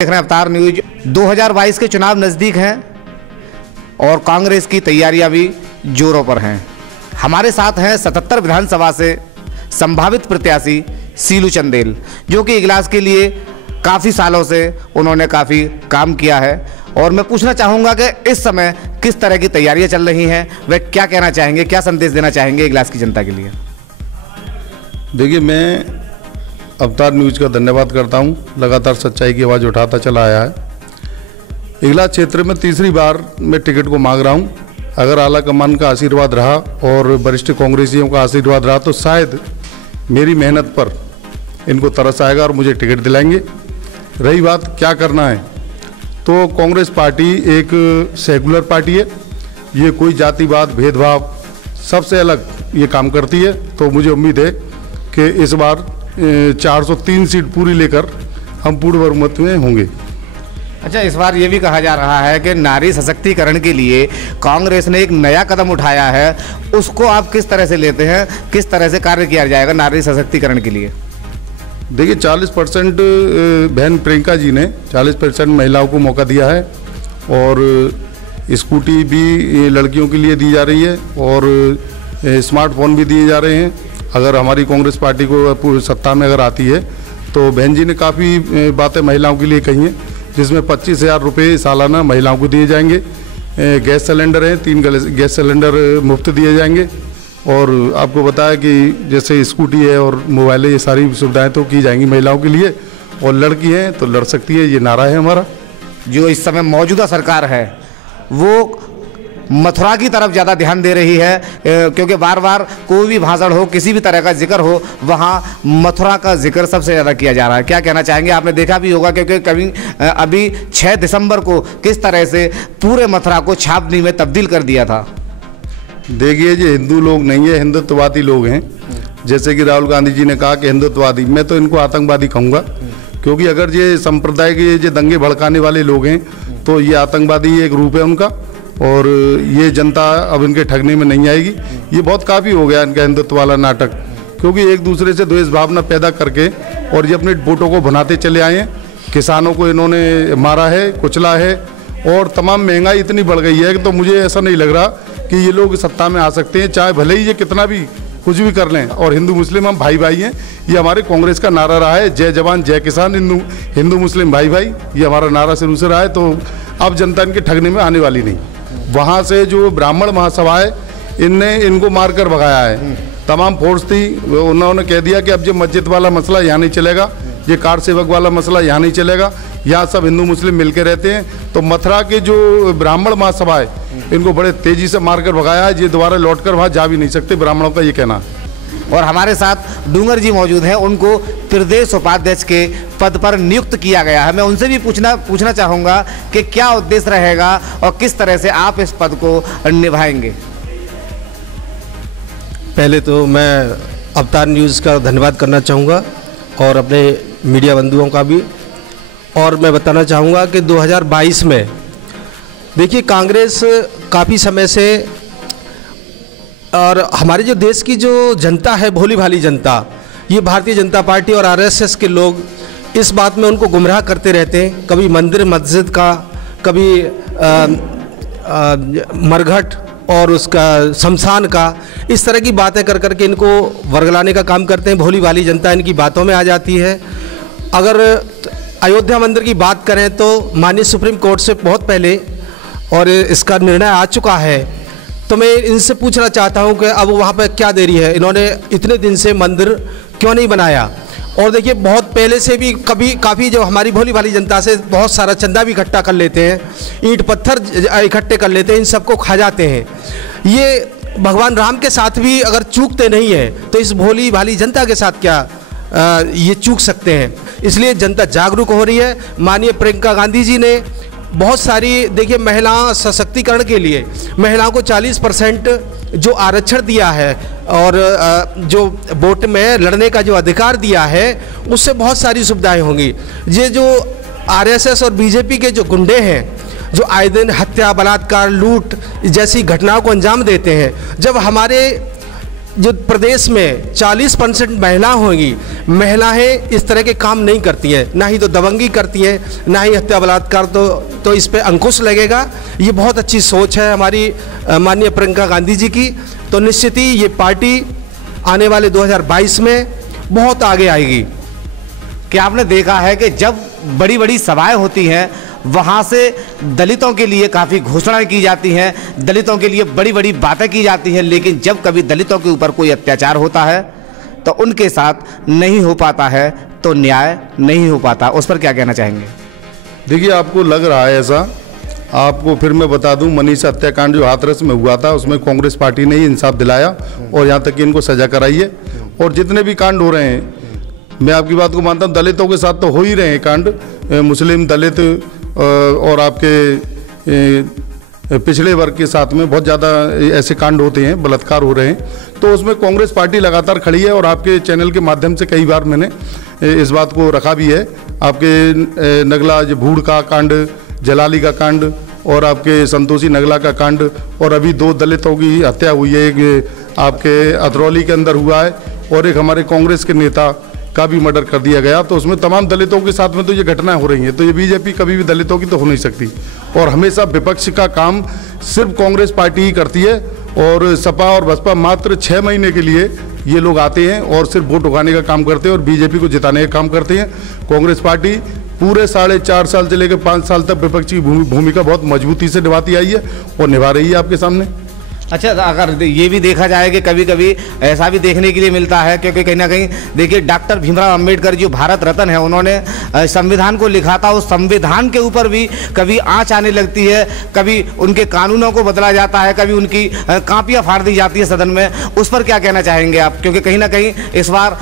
देख रहे हैं अवतार न्यूज। 2022 के चुनाव नज़दीक हैं और कांग्रेस की तैयारियां भी जोरों पर हैं। हमारे साथ हैं 77 विधानसभा से संभावित प्रत्याशी सीलू चंदेल, जो कि इगलास के लिए काफ़ी सालों से उन्होंने काफ़ी काम किया है। और मैं पूछना चाहूँगा कि इस समय किस तरह की तैयारियां चल रही हैं, वे क्या कहना चाहेंगे, क्या संदेश देना चाहेंगे इगलास की जनता के लिए। देखिए, मैं अवतार न्यूज का धन्यवाद करता हूं, लगातार सच्चाई की आवाज़ उठाता चला आया है। इगलास क्षेत्र में तीसरी बार मैं टिकट को मांग रहा हूं। अगर आला कमान का आशीर्वाद रहा और वरिष्ठ कांग्रेसियों का आशीर्वाद रहा तो शायद मेरी मेहनत पर इनको तरस आएगा और मुझे टिकट दिलाएंगे। रही बात क्या करना है, तो कांग्रेस पार्टी एक सेकुलर पार्टी है, ये कोई जातिवाद भेदभाव सबसे अलग ये काम करती है। तो मुझे उम्मीद है कि इस बार 403 सीट पूरी लेकर हम पूर्ण बहुमत में होंगे। अच्छा, इस बार ये भी कहा जा रहा है कि नारी सशक्तिकरण के लिए कांग्रेस ने एक नया कदम उठाया है, उसको आप किस तरह से लेते हैं, किस तरह से कार्य किया जाएगा नारी सशक्तिकरण के लिए? देखिए, 40% बहन प्रियंका जी ने 40% महिलाओं को मौका दिया है और स्कूटी भी लड़कियों के लिए दी जा रही है और स्मार्टफोन भी दिए जा रहे हैं। अगर हमारी कांग्रेस पार्टी को सत्ता में अगर आती है तो बहन जी ने काफ़ी बातें महिलाओं के लिए कही हैं, जिसमें 25,000 रुपये सालाना महिलाओं को दिए जाएंगे। गैस सिलेंडर हैं, 3 गैस सिलेंडर मुफ्त दिए जाएंगे। और आपको बताया कि जैसे स्कूटी है और मोबाइल है, ये सारी सुविधाएं तो की जाएंगी महिलाओं के लिए। और लड़की हैं तो लड़ सकती है, ये नारा है हमारा। जो इस समय मौजूदा सरकार है वो मथुरा की तरफ ज़्यादा ध्यान दे रही है, क्योंकि बार बार कोई भी भाषण हो, किसी भी तरह का जिक्र हो, वहाँ मथुरा का जिक्र सबसे ज़्यादा किया जा रहा है। क्या कहना चाहेंगे? आपने देखा भी होगा क्योंकि कभी अभी 6 दिसंबर को किस तरह से पूरे मथुरा को छावनी में तब्दील कर दिया था। देखिए, ये हिंदू लोग नहीं है, हिंदुत्ववादी लोग हैं। जैसे कि राहुल गांधी जी ने कहा कि हिंदुत्ववादी, मैं तो इनको आतंकवादी कहूँगा, क्योंकि अगर ये संप्रदाय के ये दंगे भड़काने वाले लोग हैं तो ये आतंकवादी एक रूप है उनका। और ये जनता अब इनके ठगने में नहीं आएगी। ये बहुत काफ़ी हो गया इनका हिंदुत्व वाला नाटक, क्योंकि एक दूसरे से द्वेष भावना पैदा करके और ये अपने वोटों को बनाते चले आए हैं। किसानों को इन्होंने मारा है, कुचला है और तमाम महंगाई इतनी बढ़ गई है कि तो मुझे ऐसा नहीं लग रहा कि ये लोग सत्ता में आ सकते हैं, चाहे भले ही ये कितना भी कुछ भी कर लें। और हिंदू मुस्लिम हम भाई भाई हैं, ये हमारे कांग्रेस का नारा रहा है, जय जवान जय किसान, हिंदू मुस्लिम भाई भाई, ये हमारा नारा शुरू से रहा है। तो अब जनता इनके ठगने में आने वाली नहीं। वहाँ से जो ब्राह्मण महासभा है इनने इनको मारकर भगाया है। तमाम फोर्स थी, उन्होंने कह दिया कि अब जो मस्जिद वाला मसला यहाँ नहीं चलेगा, ये कार सेवक वाला मसला यहाँ नहीं चलेगा, यहाँ सब हिंदू मुस्लिम मिलकर रहते हैं। तो मथुरा के जो ब्राह्मण महासभा है इनको बड़े तेजी से मारकर भगाया है। ये दोबारा लौटकर वहाँ जा भी नहीं सकते, ब्राह्मणों का ये कहना। और हमारे साथ डूंगर जी मौजूद हैं, उनको प्रदेश उपाध्यक्ष के पद पर नियुक्त किया गया है। मैं उनसे भी पूछना चाहूँगा कि क्या उद्देश्य रहेगा और किस तरह से आप इस पद को निभाएंगे। पहले तो मैं अवतार न्यूज़ का धन्यवाद करना चाहूँगा और अपने मीडिया बंधुओं का भी। और मैं बताना चाहूँगा कि 2022 में देखिए, कांग्रेस काफ़ी समय से और हमारे जो देश की जो जनता है, भोली भाली जनता, ये भारतीय जनता पार्टी और आरएसएस के लोग इस बात में उनको गुमराह करते रहते हैं। कभी मंदिर मस्जिद का, कभी मरघट और उसका शमशान का, इस तरह की बातें कर करके इनको वर्गलाने का काम करते हैं। भोली भाली जनता इनकी बातों में आ जाती है। अगर अयोध्या मंदिर की बात करें तो माननीय सुप्रीम कोर्ट से बहुत पहले और इसका निर्णय आ चुका है, तो मैं इनसे पूछना चाहता हूं कि अब वहां पर क्या देरी है, इन्होंने इतने दिन से मंदिर क्यों नहीं बनाया। और देखिए, बहुत पहले से भी काफ़ी जो हमारी भोली भाली जनता से बहुत सारा चंदा भी इकट्ठा कर लेते हैं, ईंट पत्थर इकट्ठे कर लेते हैं, इन सबको खा जाते हैं। ये भगवान राम के साथ भी अगर चूकते नहीं हैं तो इस भोली भाली जनता के साथ क्या ये चूक सकते हैं। इसलिए जनता जागरूक हो रही है। माननीय प्रियंका गांधी जी ने बहुत सारी, देखिए, महिला सशक्तिकरण के लिए महिलाओं को 40% जो आरक्षण दिया है और जो वोट में लड़ने का जो अधिकार दिया है, उससे बहुत सारी सुविधाएं होंगी। ये जो आरएसएस और बीजेपी के जो गुंडे हैं, जो आए दिन हत्या, बलात्कार, लूट जैसी घटनाओं को अंजाम देते हैं, जब हमारे जो प्रदेश में 40% महिला होंगी, महिलाएं इस तरह के काम नहीं करती हैं, ना ही तो दबंगी करती हैं, ना ही हत्या बलात्कार, तो इस पे अंकुश लगेगा। ये बहुत अच्छी सोच है हमारी माननीय प्रियंका गांधी जी की। तो निश्चित ही ये पार्टी आने वाले 2022 में बहुत आगे आएगी। क्या आपने देखा है कि जब बड़ी बड़ी सभाएं होती हैं वहाँ से दलितों के लिए काफ़ी घोषणाएं की जाती हैं, दलितों के लिए बड़ी बड़ी बातें की जाती हैं, लेकिन जब कभी दलितों के ऊपर कोई अत्याचार होता है तो उनके साथ नहीं हो पाता है, तो न्याय नहीं हो पाता। उस पर क्या कहना चाहेंगे? देखिए, आपको लग रहा है ऐसा, आपको फिर मैं बता दूं, मनीषा हत्याकांड जो हाथरस में हुआ था उसमें कांग्रेस पार्टी ने ही इंसाफ दिलाया और यहाँ तक कि इनको सजा कराई है। और जितने भी कांड हो रहे हैं, मैं आपकी बात को मानता हूँ, दलितों के साथ तो हो ही रहे हैं कांड, मुस्लिम, दलित और आपके पिछड़े वर्ग के साथ में बहुत ज़्यादा ऐसे कांड होते हैं, बलात्कार हो रहे हैं। तो उसमें कांग्रेस पार्टी लगातार खड़ी है और आपके चैनल के माध्यम से कई बार मैंने इस बात को रखा भी है। आपके नगला भूड़ का कांड, जलाली का कांड और आपके संतोषी नगला का कांड, और अभी 2 दलितों की हत्या हुई है, एक आपके अतरौली के अंदर हुआ है और एक हमारे कांग्रेस के नेता का भी मर्डर कर दिया गया। तो उसमें तमाम दलितों के साथ में तो ये घटनाएं हो रही हैं। तो ये बीजेपी कभी भी दलितों की तो हो नहीं सकती, और हमेशा विपक्ष का काम सिर्फ कांग्रेस पार्टी ही करती है। और सपा और बसपा मात्र 6 महीने के लिए ये लोग आते हैं और सिर्फ वोट उगाने का काम करते हैं और बीजेपी को जिताने का काम करते हैं। कांग्रेस पार्टी पूरे 4.5 साल से लेकर 5 साल तक विपक्ष की भूमिका बहुत मजबूती से निभाती आई है और निभा रही है आपके सामने। अच्छा, अगर ये भी देखा जाए कि कभी कभी ऐसा भी देखने के लिए मिलता है, क्योंकि कहीं ना कहीं देखिए डॉक्टर भीमराव अंबेडकर जो भारत रत्न है, उन्होंने संविधान को लिखा था। उस संविधान के ऊपर भी कभी आंच आने लगती है, कभी उनके कानूनों को बदला जाता है, कभी उनकी कापियाँ फाड़ दी जाती है सदन में। उस पर क्या कहना चाहेंगे आप? क्योंकि कहीं ना कहीं इस बार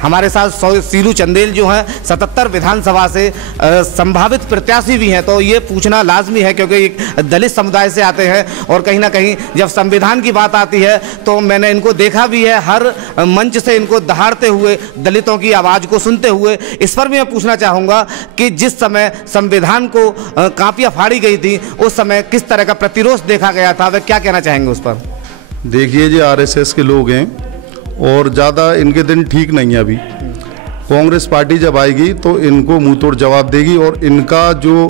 हमारे साथ सीलू चंदेल जो हैं 77 विधानसभा से संभावित प्रत्याशी भी हैं, तो ये पूछना लाजमी है क्योंकि दलित समुदाय से आते हैं और कहीं ना कहीं जब संविधान की बात आती है तो मैंने इनको देखा भी है, हर मंच से इनको दहाड़ते हुए, दलितों की आवाज़ को सुनते हुए। इस पर भी मैं पूछना चाहूँगा कि जिस समय संविधान को कापियाँ फाड़ी गई थी उस समय किस तरह का प्रतिरोध देखा गया था, वह क्या कहना चाहेंगे उस पर? देखिए, ये आरएसएस के लोग हैं और ज़्यादा इनके दिन ठीक नहीं है। अभी कांग्रेस पार्टी जब आएगी तो इनको मुंह तोड़ जवाब देगी और इनका जो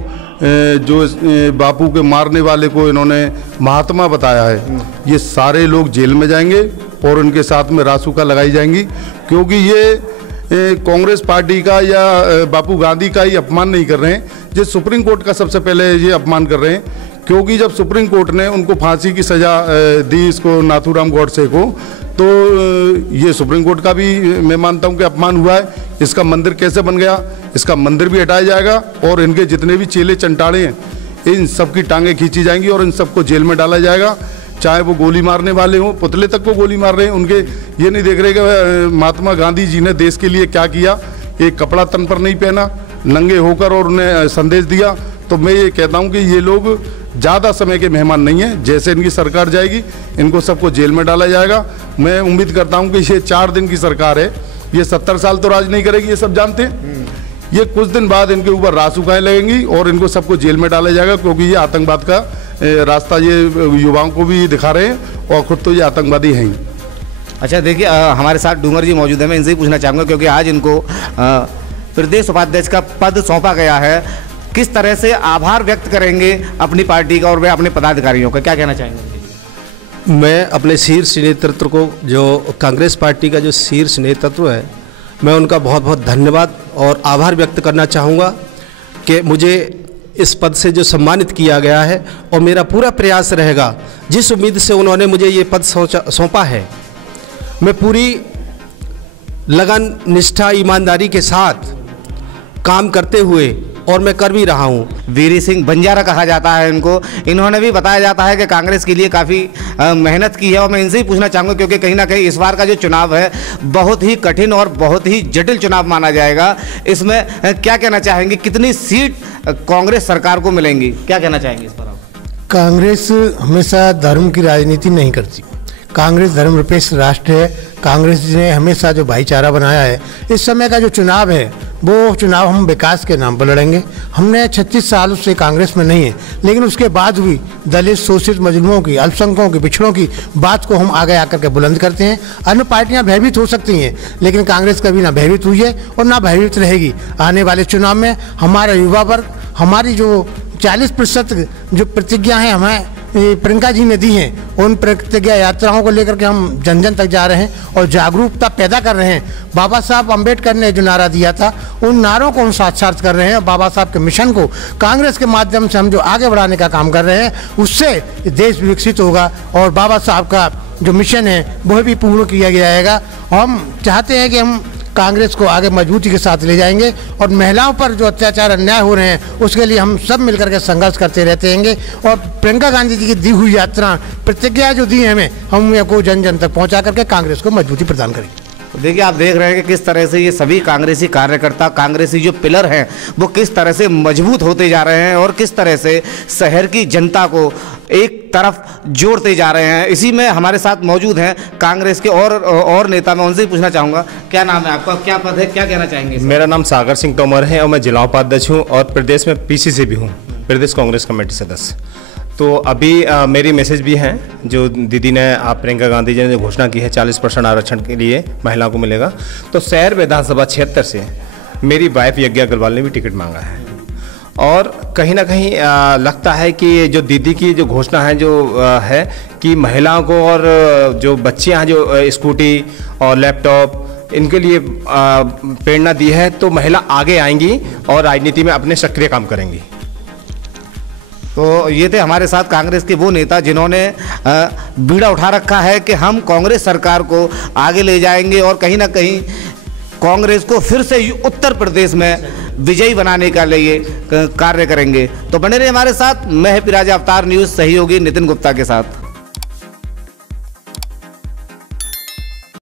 बापू के मारने वाले को इन्होंने महात्मा बताया है, ये सारे लोग जेल में जाएंगे और उनके साथ में रासुका लगाई जाएंगी, क्योंकि ये कांग्रेस पार्टी का या बापू गांधी का ही अपमान नहीं कर रहे हैं, ये सुप्रीम कोर्ट का सबसे पहले ये अपमान कर रहे हैं। क्योंकि जब सुप्रीम कोर्ट ने उनको फांसी की सज़ा दी, इसको नाथूराम गौडसे को, तो ये सुप्रीम कोर्ट का भी मैं मानता हूँ कि अपमान हुआ है। इसका मंदिर कैसे बन गया, इसका मंदिर भी हटाया जाएगा और इनके जितने भी चेले चंटाड़े हैं इन सब की टांगें खींची जाएंगी और इन सबको जेल में डाला जाएगा। चाहे वो गोली मारने वाले हों, पुतले तक को गोली मार रहे हैं, उनके ये नहीं देख रहे कि महात्मा गांधी जी ने देश के लिए क्या किया। एक कपड़ा तन पर नहीं पहना, नंगे होकर और उन्हें संदेश दिया। तो मैं ये कहता हूँ कि ये लोग ज़्यादा समय के मेहमान नहीं हैं। जैसे इनकी सरकार जाएगी इनको सबको जेल में डाला जाएगा। मैं उम्मीद करता हूँ कि ये 4 दिन की सरकार है, ये 70 साल तो राज नहीं करेगी, ये सब जानते हैं। ये कुछ दिन बाद इनके ऊपर रासुकाएं लगेंगी और इनको सबको जेल में डाला जाएगा, क्योंकि ये आतंकवाद का रास्ता ये युवाओं को भी दिखा रहे हैं और खुद तो ये आतंकवादी हैं ही। अच्छा, देखिए हमारे साथ डूंगर जी मौजूद है, मैं इनसे ही पूछना चाहूँगा क्योंकि आज इनको प्रदेश उपाध्यक्ष का पद सौंपा गया है, किस तरह से आभार व्यक्त करेंगे अपनी पार्टी का और वे अपने पदाधिकारियों का, क्या कहना चाहेंगे? मैं अपने शीर्ष नेतृत्व को, जो कांग्रेस पार्टी का जो शीर्ष नेतृत्व है, मैं उनका बहुत बहुत धन्यवाद और आभार व्यक्त करना चाहूँगा कि मुझे इस पद से जो सम्मानित किया गया है, और मेरा पूरा प्रयास रहेगा, जिस उम्मीद से उन्होंने मुझे ये पद सौंपा है, मैं पूरी लगन, निष्ठा, ईमानदारी के साथ काम करते हुए, और मैं कर भी रहा हूँ। वीरी सिंह बंजारा कहा जाता है इनको, इन्होंने भी बताया जाता है कि कांग्रेस के लिए काफ़ी मेहनत की है। और मैं इनसे ही पूछना चाहूँगा क्योंकि कहीं ना कहीं इस बार का जो चुनाव है बहुत ही कठिन और बहुत ही जटिल चुनाव माना जाएगा, इसमें क्या कहना चाहेंगे, कितनी सीट कांग्रेस सरकार को मिलेंगी, क्या कहना चाहेंगे इस पर आप? कांग्रेस हमेशा धर्म की राजनीति नहीं करती। कांग्रेस धर्मनिरपेक्ष राष्ट्र है। कांग्रेस ने हमेशा जो भाईचारा बनाया है, इस समय का जो चुनाव है वो चुनाव हम विकास के नाम पर लड़ेंगे। हमने 36 साल से कांग्रेस में नहीं है, लेकिन उसके बाद भी दलित, शोषित, मजलूमों की, अल्पसंख्यकों की, पिछड़ों की बात को हम आगे आकर के बुलंद करते हैं। अन्य पार्टियां भयभीत हो सकती हैं, लेकिन कांग्रेस कभी ना भयभीत हुई है और ना भयभीत रहेगी। आने वाले चुनाव में हमारा युवा वर्ग, हमारी जो 40% जो प्रतिज्ञा है हमें प्रियंका जी ने दी हैं, उन प्रतिज्ञा यात्राओं को लेकर के हम जन जन तक जा रहे हैं और जागरूकता पैदा कर रहे हैं। बाबा साहब अम्बेडकर ने जो नारा दिया था, उन नारों को हम साक्षात कर रहे हैं और बाबा साहब के मिशन को कांग्रेस के माध्यम से हम जो आगे बढ़ाने का काम कर रहे हैं, उससे देश विकसित होगा और बाबा साहब का जो मिशन है वह भी पूर्ण किया जाएगा। हम चाहते हैं कि हम कांग्रेस को आगे मजबूती के साथ ले जाएंगे और महिलाओं पर जो अत्याचार अन्याय हो रहे हैं उसके लिए हम सब मिलकर के संघर्ष करते रहते रहेंगे। और प्रियंका गांधी जी की दी हुई यात्रा, प्रतिज्ञा जो दी है हमें, हम को जन जन तक पहुंचा करके कांग्रेस को मजबूती प्रदान करेंगे। देखिए, आप देख रहे हैं कि किस तरह से ये सभी कांग्रेसी कार्यकर्ता, कांग्रेसी जो पिलर हैं वो किस तरह से मजबूत होते जा रहे हैं और किस तरह से शहर की जनता को एक तरफ जोड़ते जा रहे हैं। इसी में हमारे साथ मौजूद हैं कांग्रेस के और नेता। मैं उनसे ही पूछना चाहूँगा, क्या नाम है आपका, क्या पद है, क्या कहना चाहेंगे? मेरा नाम सागर सिंह तोमर है और मैं जिला उपाध्यक्ष हूँ और प्रदेश में पीसीसी भी हूँ, प्रदेश कांग्रेस कमेटी सदस्य। तो अभी मेरी मैसेज भी हैं जो दीदी ने, आप प्रियंका गांधी जी ने जो घोषणा की है 40% आरक्षण के लिए महिलाओं को मिलेगा, तो शहर विधानसभा क्षेत्र से मेरी वाइफ यज्ञा अग्रवाल ने भी टिकट मांगा है। और कहीं ना कहीं लगता है कि जो दीदी की जो घोषणा है जो है कि महिलाओं को और जो बच्चियां हैं जो स्कूटी और लैपटॉप इनके लिए प्रेरणा दी है, तो महिला आगे आएंगी और राजनीति में अपने सक्रिय काम करेंगी। तो ये थे हमारे साथ कांग्रेस के वो नेता जिन्होंने बीड़ा उठा रखा है कि हम कांग्रेस सरकार को आगे ले जाएंगे और कहीं ना कहीं कांग्रेस को फिर से उत्तर प्रदेश में विजयी बनाने का लिए कार्य करेंगे। तो बने रहे हमारे साथ। मैं हैप्पी राजा, अवतार न्यूज़ सहयोगी नितिन गुप्ता के साथ।